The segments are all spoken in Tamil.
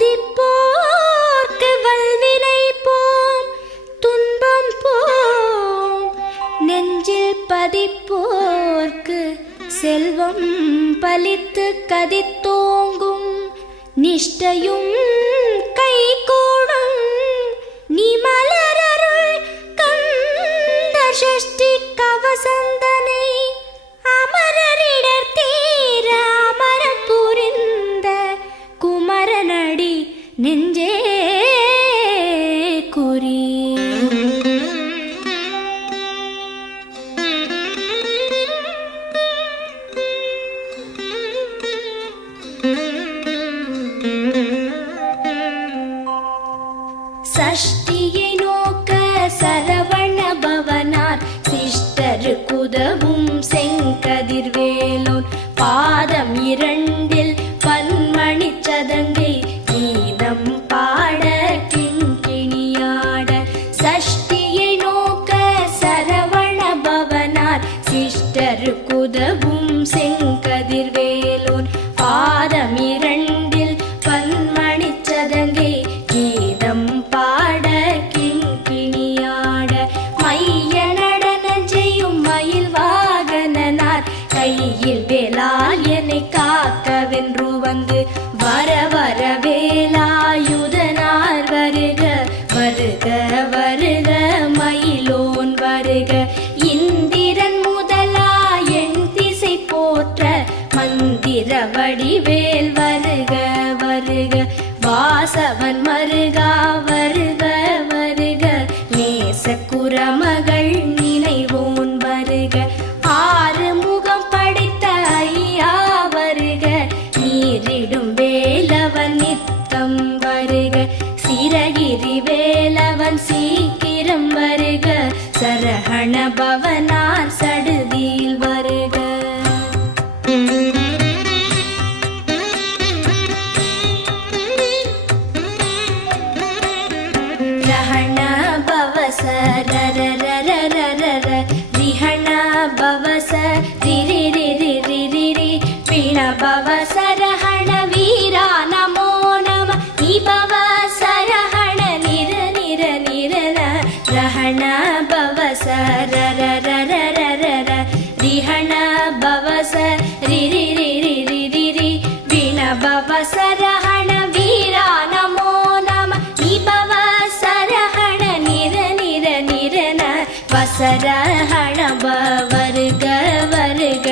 துதிப்போர்க்கு வல்வினை போம் துன்பம் போம், நெஞ்சில் பதிப்போர்க்கு செல்வம் பலித்து கதித்தோங்கும், நிஷ்டையும் கைகூடும் நீ மலரருள் கந்த சஷ்டி கவசந்தனை, அமரரிடர் தீர அமரம் புரிந்த குமரனடி நெஞ்சே குறி. சஷ்டியை நோக்க சரவண பவனார் சிஷ்டரு குதவும் செங்கதிர்வேலோன், பாதம் இரண்டில் பன்மணி சதங்கை கீதம் பாட கிண்கிணியாட. சஷ்டியை நோக்க சரவண பவனார் சிஷ்டரு குதவும் செங்கதிர்வேலோன், பாதம் இரண்டில் பன்மணி சதங்கை கீதம் பாட கிண்கிணியாட. மைய நடன செய்யும் மயில் வாகனனார் கையில் வேலால் என்னை காக்கவென்று வந்து, வர வர வேலாயுதனார் வருக வருக வருக மயிலோன் வருக. இந்திரன் முதலா என் திசை போற்ற மந்திர வடிவேல் வருக வருக. வாசவன் மருகா வருக வருக, நேச குரமகள் நினைவோன் வருக. ஆறு முகம் படைத்த ஐயா வருக, நீரிடும் வேலவன் நித்தம் வருக. சிரகிரி வேலவன் சீக்கிரம் வருக, சரஹண பவனார் சடுதியில் வருக. ரஹண பவச ரரரரரரர, ரிஹண பவச ரிரிரிரிரிரிரி, பிண பவச ரஹண வீரா நமோ நம, நிபவ சரஹண நிர நிர நிரன. ரஹண பவச ரரரரரரர, ரிஹண பவச ரிரிரிரிரிரிரி, பிண பவச ரஹண வீரா நமோ நம, நிபவ சரஹண நிர நிர நிரன. வசரஹண வருக வருக,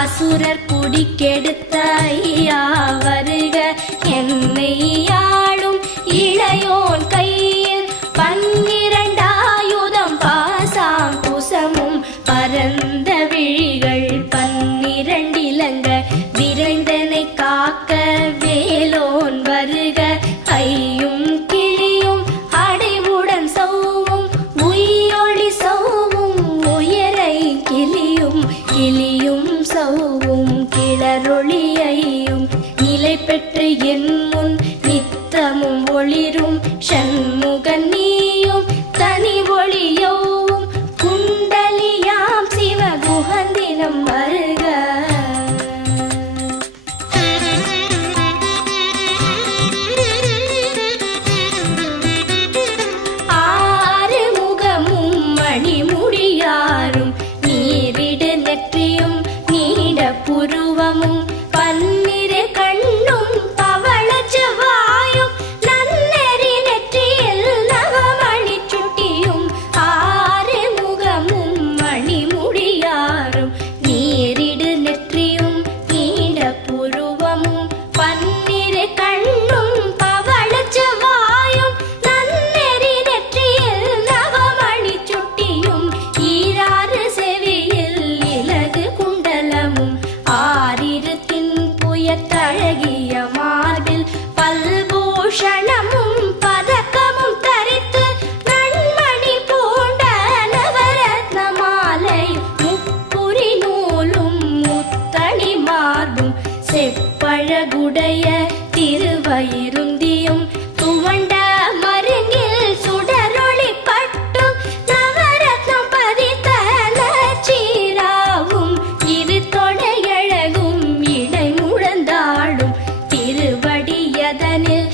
அசுரர் குடிக்கெடுத்த ஐயா வருக. என்னை ஆளும் இளையோன் கையில் பன்னிரண்டாயுதம் பாசாம் குசமும், பரந்த விழிகள் பன்னிரண்டிலங்க விரைந்தனை காக்க வேலோன் வருக. ஐயும் கிளியும் அடைவுடன் சௌவும் உயிரொளி சௌவும், உயரை கிளியும் கிளியும் சௌவும் கிளரொளியையும், நிலை பெற்று என் முன் நித்தமும் ஒளிரும் ஷண்முகன் நீயும் தனி ஒளியோவும், குண்டலியாம் சிவ குஹந்தினம் வருக. ஆறு முகமும் மணிமுடியாரும், நீரிடு நெற்றியும் நீட புருவமும், பன்னிரு கண்ணும் பவள செவ்வாயும், நன்னெறி நெற்றியில் நவமணி சுட்டியும். ஆறு முகமும் மணிமுடியாரும், நீரிடு நெற்றியும் நீட புருவமும், பன்னிரு கண்ணும் பவள செவ்வாயும், நன்னெறி நெற்றியில் நவமணி சுட்டியும். ஈராறு செவியில் இலகு குண்டலமும், ஆறிரு தின்புயத்தழகிய மார்பில் பல்பூஷணமும் பதக்கமும் தரித்து, நன்மணி பூண்ட நவரத்ன மாலை முப்புரி நூலும் முத்தணி மார்பும், செப்பழகுடைய திருவயிருந்தியும், துவண்ட மருங்கில் சுடரொளி பட்டும், நவரத்னம் பதித்த நச்சீராவும், இரு தொடையழகும் இடை முழந்தாடும், திருவடியதனில்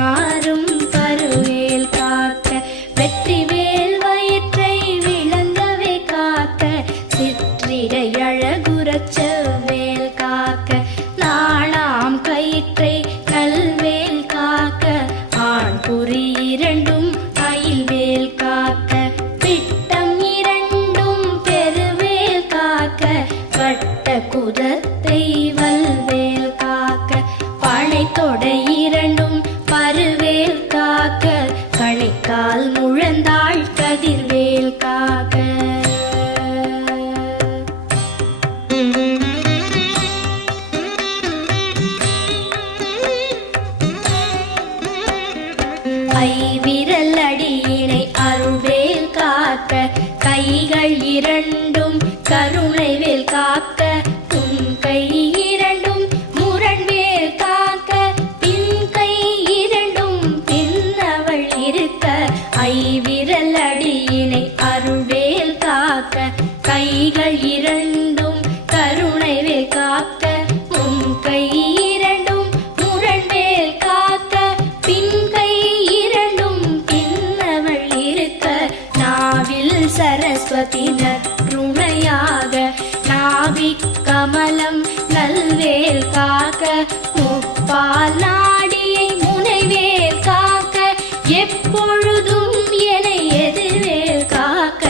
நாரும் பருவேல் காக்க வெற்றிவேல் வயிற்றை விளங்கவே காக்க சிற்றிடை அழகுறச் செவ்வேல் காக்க நாளாம் கயிற்றை நல்வேல் காக்க ஆண் குறி இரண்டும் அயில்வேல் காக்க பிட்டம் இரண்டும் பெருவேல் காக்க வட்ட குதத்தை வல்வேல் காக்க பனை தொடை இரண்டும் பருவேல் காக்க கணைக்கால் முழந்தாள் கதிர்வேல் காக்க ஐவிரல் அடியினை அருள்வேல் காக்க கைகள் இரண்டும் கருணைவேல் காக்க உன் கை இரண்டும் முரண்வேல் காக்க பின் கை இரண்டும் பின்னவள் இருக்க ஐவிரல் அடியினை அருள்வேல் காக்க கைகள் இரண்டும் கருணைவேல் காக்க உன் கை இரண்டும் முரண்வேல் காக்க பின் கை இரண்டும் பின்னவள் இருக்க நாவில் சரஸ்வதி நற்றுணையாக நாவிக் கமலம் நல்வேல் காக்க முப்பால் நாடியை முனைவேல் காக்க எப்பொழுதும் என எதிர்வேல் காக்க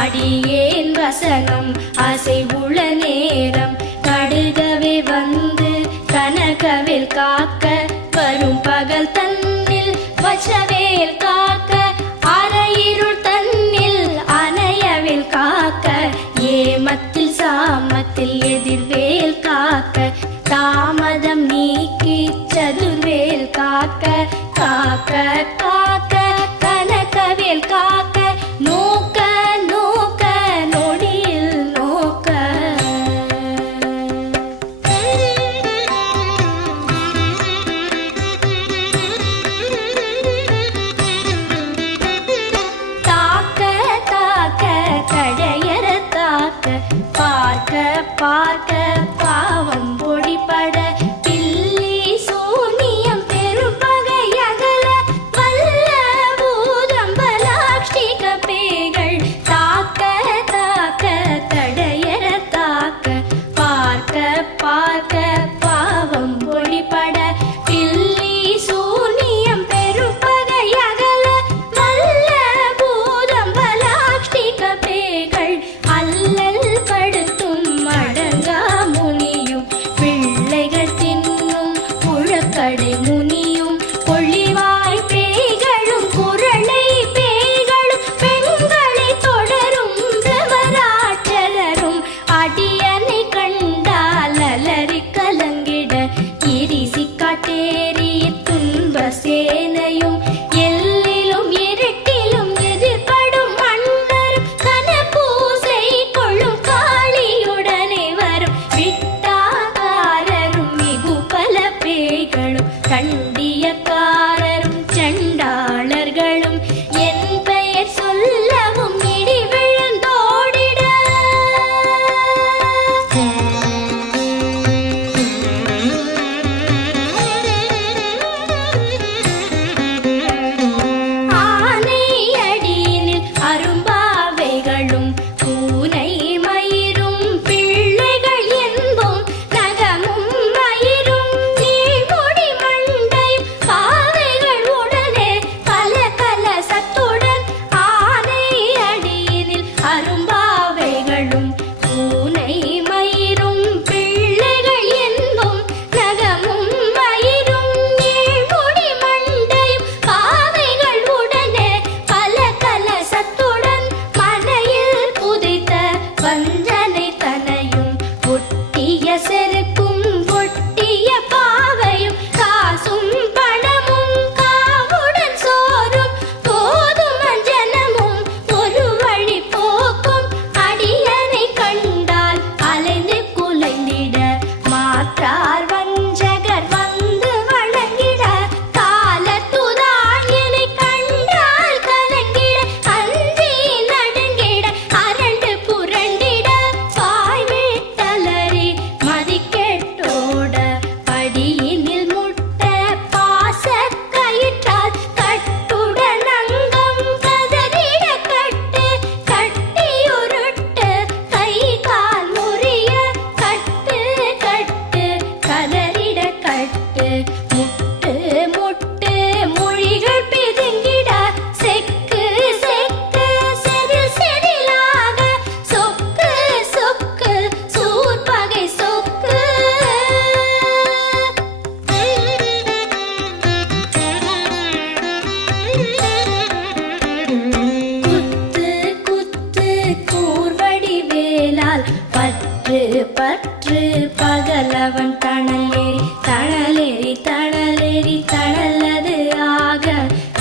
அடியேன் வசனம் அசைவுள நேரம் கடுகவே வந்து கனகவேல் காக்க வரும் பகல் தன்னில் வச்சவேல் காக்க அரையிருள் தன்னில் அணையவேல் காக்க ஏமத்தில் சாமத்தில் எதிர்வேல் காக்க தாமதம் நீக்கி சதுர்வேல் காக்க காக்க காக்க கனகவேல் காக்க நோக்க நோக்க நொடியில் நோக்க தாக்க தாக்க கடையற தாக்க பார்க்க பார்க்க பாவம் பொடிபட பில்லி சூனியம் பெரும்பகை அகல வல்ல பூதம்பலாக்ஷிக பேய்கள் தாக்க தாக்க தடையற தாக்க பார்க்க பார்க்க பாவம் பொடிபட பில்லி சூனியம் பெரும்பகை அகல வல்ல பூதம்பலாக்ஷிக பேய்கள் அல்லல் படுத்தும் அடங்கா முனியும் பிள்ளைகள் தின்னும் புழக்கடை முனியும் பொழிவாய் பேய்களும் குரளை பேய்களும் பெண்களை தொடரும் பிரமராட்சரரும் அடியனை கண்டால் அலறி கலங்கிட இரிசி காட்டேறி துன்ப சேனையும் எல்லிலும் இருட்டிலும் எதிர்படும் மன்னரும் கனபூசை கொள்ளும் காளியுடனே வரும் விட்டாகாரரும் மிகு பல பேய்களும் கண்டியக்காரரும் சண்டாளர்களும் என் பெயர் சொல்லவும் இடி விழுந்தோடிட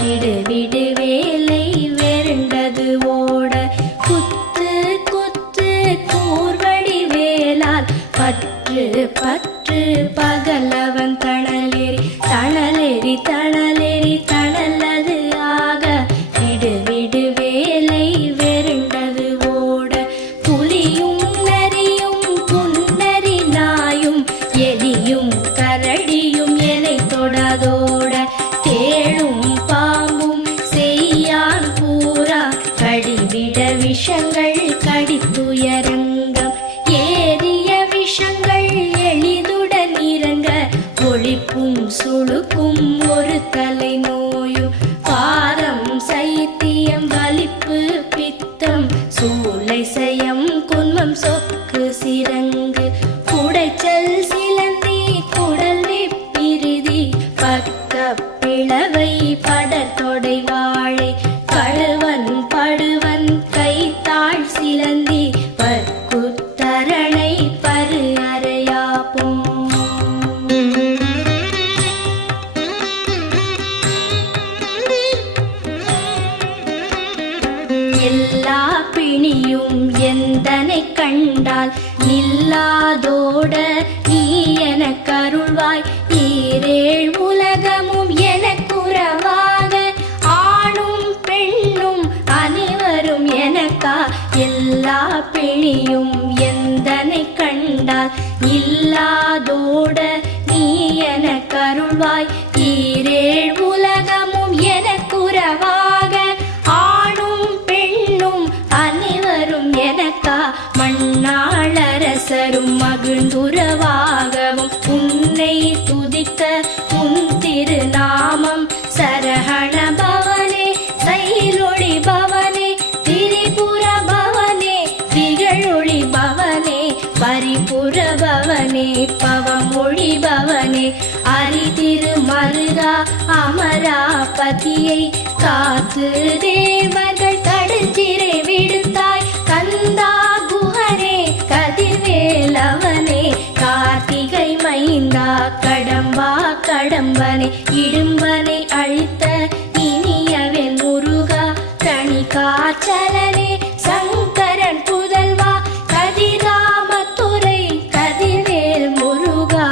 விடு வேலை வெருண்டது ஓட குத்து குத்து கூர்வடி வேலால் பற்று பற்று பகலவன் தணலேறி தணலேறி தணலேறி தணலது ஆக விடு வேலை வெருண்டது ஓட புலியும் நரியும் புன்னரி நாயும் எலியும் கரடியும் எனை தொடாதோட தேளும் பாம்பும் செய்யான் பூரா கடிவிட விஷங்கள் கடித்துயரங்கம் ஏறிய விஷங்கள் எளிதுடன் இறங்க ஒளிப்பும் சுளுக்கும் ஒரு தலை நோயும் பாரம் சைத்தியம் வலிப்பு பித்தம் சூளை சயம் குன்மம் சொக்கு சிரங்கு குடைச்சல் சிலந்தி குடல் வெப்பிரிதி பக்க பிளவை படத்தொடை வாழை கழுவன் படுவன் கைத்தாள் சிலந்தி பற்குத்தரணை பரு அறையாப்பும் எல்லா பிணியும் எந்தனை கண்டால் நில்லாதோட நீ எனக் கருள்வாய் ஈரேழ் உலகமும் எனக்குறவாக ஆணும் பெண்ணும் அனைவரும் எனக்கா எல்லா பிணியும் எந்தனை கண்டால் இல்லாதோட நீ எனக் கருள்வாய் ஈரேழ் உலகமும் எனக்குறவாக ஆணும் பெண்ணும் அனைவரும் எனக்கா மண்ணாளரசரும் மகிழ்ந்துறவாகவும் உன்னை துதிக்க உன் திருநாமம் சரஹண பவனே சைலொளி பவனே திரிபுர பவனே திகழொளி பவனே பரிபுர பவனே பவமொழி பவனே அரிதிரு மருகா அமராபதியை காத்து தேவர்கள் கடுஞ்சிறை விடுத்தாய் கந்தா குஹனே கதிர்வேலவனே கார்த்திகை மைந்தா கடம்பா கடம்பனே இடும்பனை அழித்த இனியவன் முருகா தனி காச்சலனே சங்கரன் புதல்வா கதிராமத்துறை கதிர்வேல் முருகா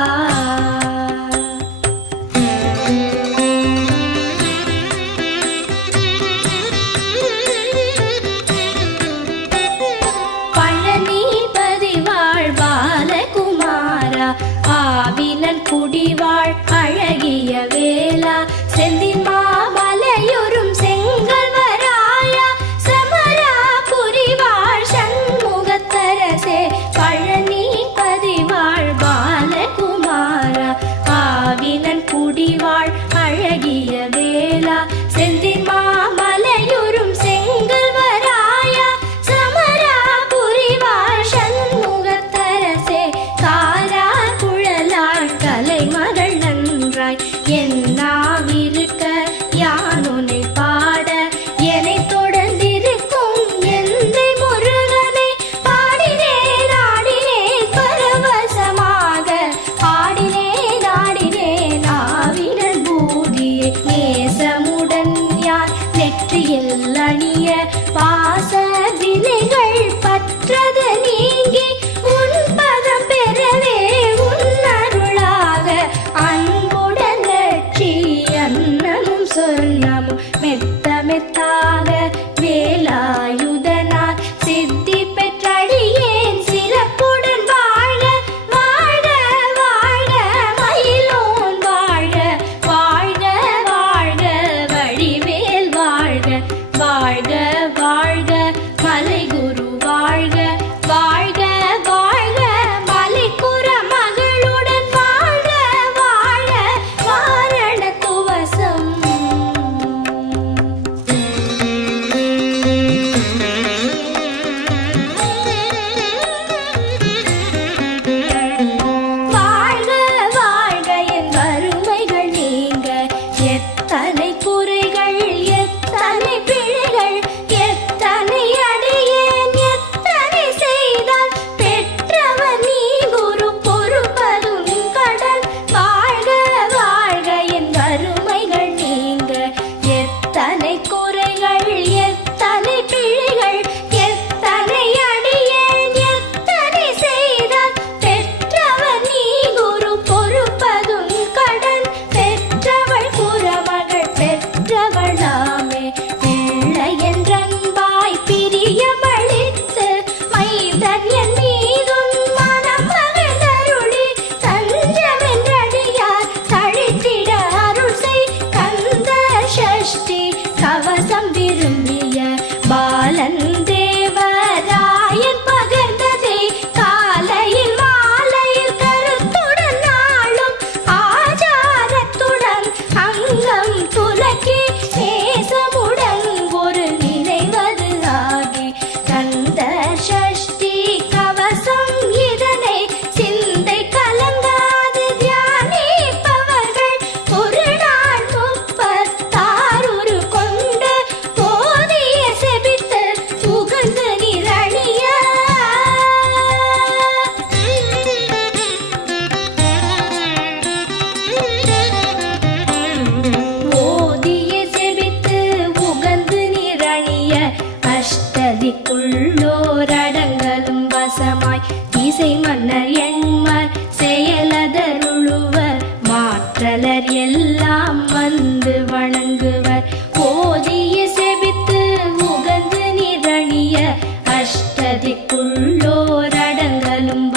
பழனிபதி வாழ் பாலகுமாரா ஆவினன் குடிவாழ் அழகிய வேளா செந்தின் மாமலையொரும் செங்கல்வராயா சமரா புரிவாழ் சண்முகத்தரசே பழனிபதி வாழ் பாலகுமாரா ஆவினன் குடிவாழ் அழகிய வேளா செந்தின் மாமலையொரும் செங்கல்வராயா சமரா புரிவாழ் சண்முகத்தரசே காரா குழலாள் கலைமகள் நன்றாய் என்னாவிருக்க யானுனை பாட என்னை தொடர்ந்திருக்கும் எந்தை முருகனை பாடினேன் ஆடினேன் பரவசமாக ஆடினேன் ஆடினேன் ஆவினன் பூதியை நேசமுடன் யான் நெற்றியில் அணிய பாச வினைகள் பற்றது நீங்கி உன் பதம் பெறவே உன் அருளாக அன்புடன் லட்சி அன்னமும் சொன்னமும் மெத்த மெத்தாக வேலாயுதனார் சித்தி பெற்றடியேன் சிறப்புடன் வாழ வாழ வாழ மயிலோன் வாழ வாழ்க வாழ்க வடிவேல் வாழ்க வாழ்க வாழ்க மலைகுரு வாழ்க வாழ்க வாழ்க மலைக்குற மகளுடன் வாழ்க வாழ வாரண துவசம் பெற்றவளாமே பிள்ளை என்றன்பாய் பிரியமளித்து மைந்தன் என் மீதும் மனம் மகிழ்ந்தருளி தஞ்சமென்றடியார் தழித்திட அருள் செய் கந்த சஷ்டி கவசம் விரும்பிய பாலன் தேவராயன் பகர்ந்ததே காலையில் மாலையில் கருத்துடன் நாளும் ஆச்சாரத்துடன் அங்கம் துலக்கி நேசமுடன் ஒரு நினைவது ஆகி கந்த சஷ்டி கவசம் இதனை சிந்தை கலங்காது தியானிப்பவர்கள் ஒரு நாள் 36 கொண்டு போதிய செபித்து புகழ்ந்து நிரணிய ஓதிய செபித்து உகந்து நிரணிய அஷ்டதிக்குள்ளோரடங்கலும் வசமாய் இசை மன்னர் எண்மர் செயலதருளுவர் மாற்றலர் எல்லாம் வந்து வணங்குவர் ஓதிய செபித்து உகந்து நிரணிய அஷ்டதிக்குள்ளோரடங்கலும்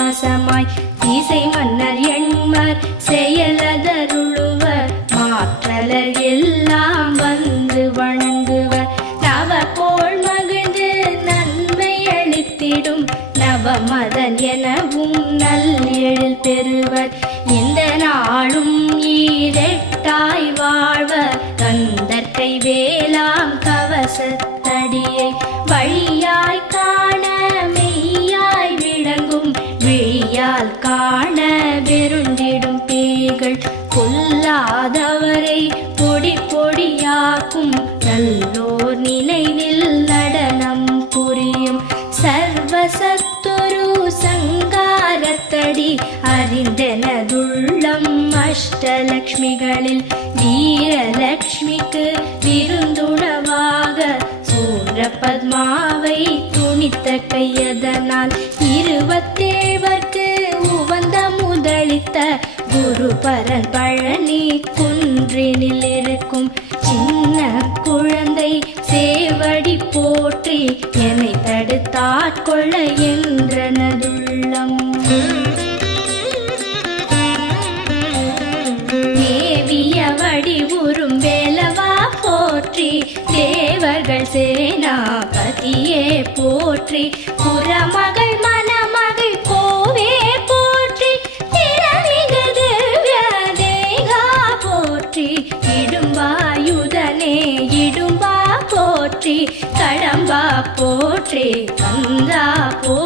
வசமாய் இசை மன்னர் எண்மர் செயலதருளுவர் மாற்றலர் எல்லாம் வந்து வணங்குவர் நவகோள் மகிழ்ந்து நன்மை அளித்திடும் நவமதன் எனவும் நல்லெழில் பெறுவர் இந்த நாளும் ஈரெட்டாய் வாழ்வர் கந்தற்கை வேளாம் கவசத்தடியை வழியாய் காண மெய்யாய் விளங்கும் விழியால் காண வெருண்டிடும் பேய்கள் கொல்லாதவரை பொடி பொடியாக்கும் நல்லோர் நினைவில் நடனம் புரியும் சர்வசத்துரு சங்காரத்தடி அறிந்தனதுள்ளம் அஷ்டலக்ஷ்மிகளில் வீரலக்ஷ்மிக்கு விருந்துணவாக சூரபத்மாவை துணித்த கையதனால் 27 உவந்த முதலித்த குருபரன் பழனி குன்றினில் இருக்கும் சின்ன குழந்தை சேவடி போற்றி என்னை தடுத்தாட்கொள்ள என்றனதுள்ளம் மேவிய வடிவுறும் வேலவா போற்றி தேவர்கள் சேனாபதியே போற்றி புறமகள் மணமகள் கோவே போற்றி திறமிகு திவ்ய தேகா போற்றி இடும்பாயுதனே இடும்பா போற்றி கடம்பா போற்றி கந்தா போ